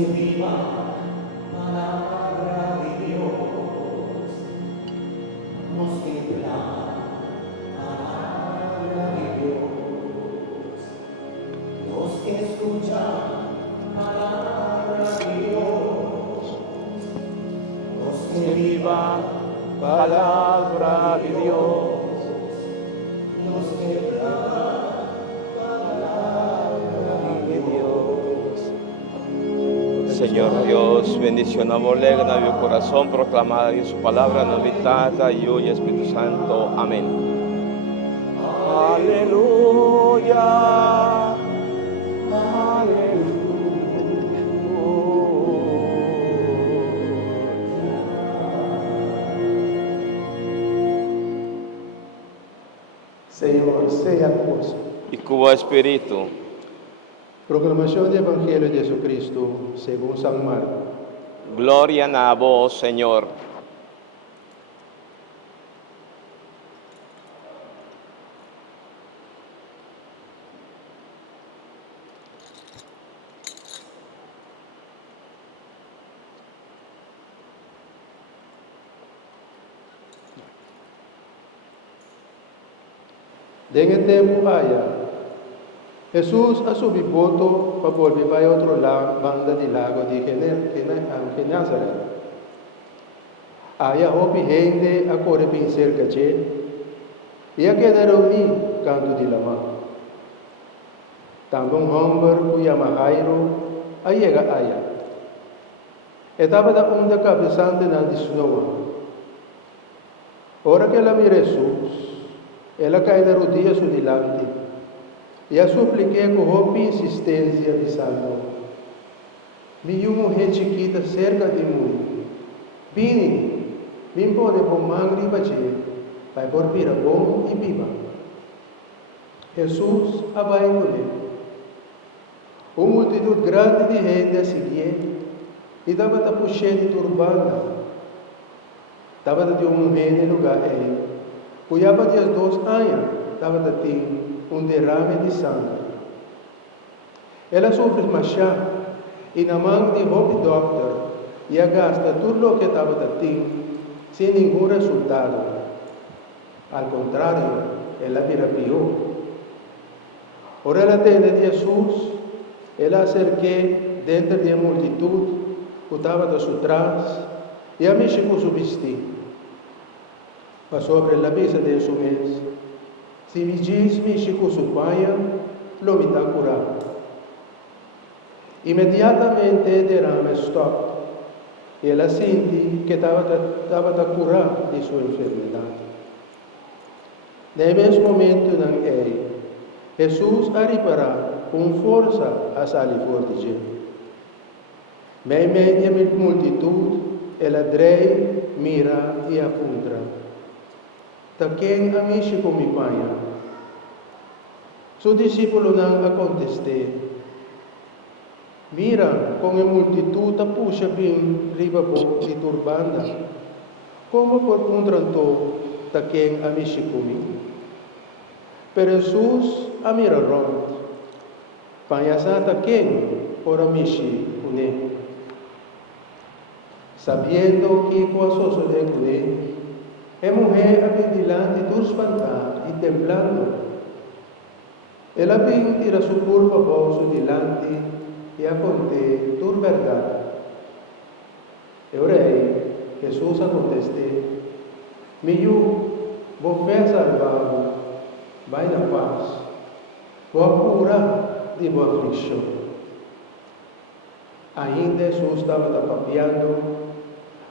que viva palabra de Dios, nos que la palabra de Dios, los que escuchan palabra de Dios, los que viva palabra de Dios. los que Señor Dios, bendición abolega en el corazón, proclamada en su palabra, novitata y hoy Espíritu Santo. Amén. Aleluya. Senhor, seja conosco. Y cubo Espíritu. Proclamação do Evangelho de Jesus Cristo, segundo São Marcos. Gloria a vos, Señor. Dentro tempo haya, Jesus a subir boto para volver para outro lado, banda de lago de Nazaré. Haya houve gente a correr bem cerca de e a quedar ali canto de lama. Também homem que chama Jairo a chega haya. Estava da onda cabeçante na desnoa. Ora que ela mira Jesus, ela cai da rodilha su delante e a supliquei com roupa e insistência de santo. Mi mulher chiquita cerca de mim. Vim pode bom mangri bache, vai por pira bom e viva. Jesus abai com ele. Uma multidão grande de gente a seguir e estava a puxar de turbanda. Estava de uma mulher no lugar aí. Cuiaba de 2 anos, estava a ter derrame de sangue. Ela sofre machá e na mão de Hope Doctor e a gasta tudo o que estava a ter sem nenhum resultado. Ao contrário, ela vira pior. Ora ela atende Jesus, ela acerquei dentro da multidão que estava a seu trás e a mexer com seu vestido. Passou sobre a cabeça de seu mês. Se me diz, mexe com sua paia, lo me está curado. Imediatamente derrama stop. E ela sente que estava curada de sua enfermidade. Nesse momento, não é. Jesus arribará com força a sair forte de. Meio da multidão, ela drei, mira e apunta. Ta quem a mexe com mi paia. Seu discípulo não a contestou. Mira, com a multidão ta puxa bem riba de turbanda. Como por contranto ta quem a mexe comigo? Pero Jesus a mira ronda. Paia ta quem por a mexe com ele. Sabendo que com a suceder com ele, a mulher havia delante dos espantada e temblando. Ela veio tirar sua curva bolso delante e a contar toda a verdade. E ora aí, Jesus a contestou: Meu, vou ser salvado, vai na paz, vou curar de boa aflição. Ainda Jesus estava papeando.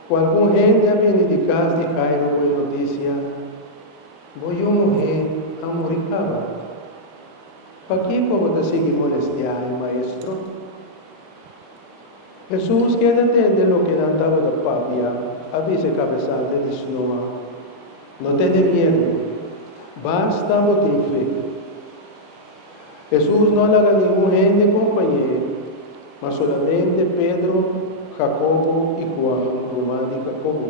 Quando alguma gente havia de casa de Cairo com a notícia, vou eu morrer a moricava. Para que como te seguir molestar, maestro? Jesus quer entender o que não estava da papia, avisa cabeçada de Senhor. Não te dê medo, basta botar fé. Jesus não larga nenhum gente companheiro, mas solamente Pedro, Jacobo e Juan, irmão de Jacobo.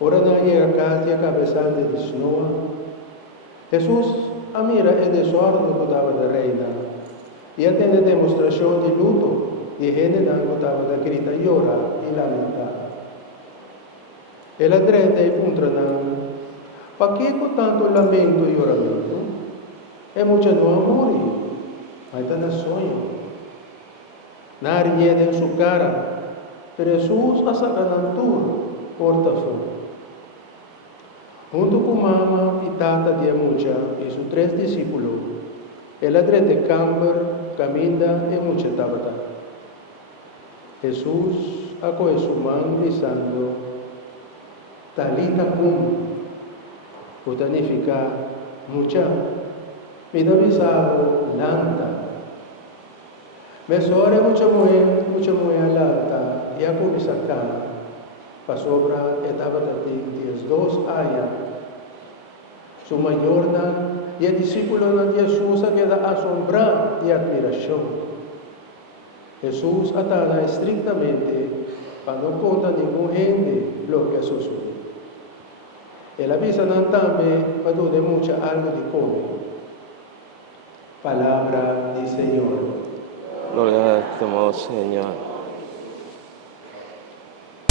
Ora daí a casa e a cabeçada de Senhor. Jesus a mira é desordem que estava da reina e atende a demonstração de luto y gente que estaba escrita llora y lamentar. El adrete y puntranan, ¿para qué con tanto lamento y lloramento? Es mucho no amor, ahí está el sueño. Nadie en su cara, pero Jesús a sacanantur, porta fe. Junto con mamá y tata de mucha y sus 3 discípulos, el adrete Camber, Caminda y mucha tabata. Jesús acoge su mano gritando, Talita cum, significa mucha, mi avisado, lanta. Mesore mucha mujer alta, ya con esa cama, para sobra etapa de 2 años. Su mayor y el discípulo de Jesús queda asombrado y admiración. Jesús atana estrictamente para no contar a ninguna gente lo que sucedió. Él avisa también para de mucha algo de comer. Palabra del Señor. Gloria a ti, Señor.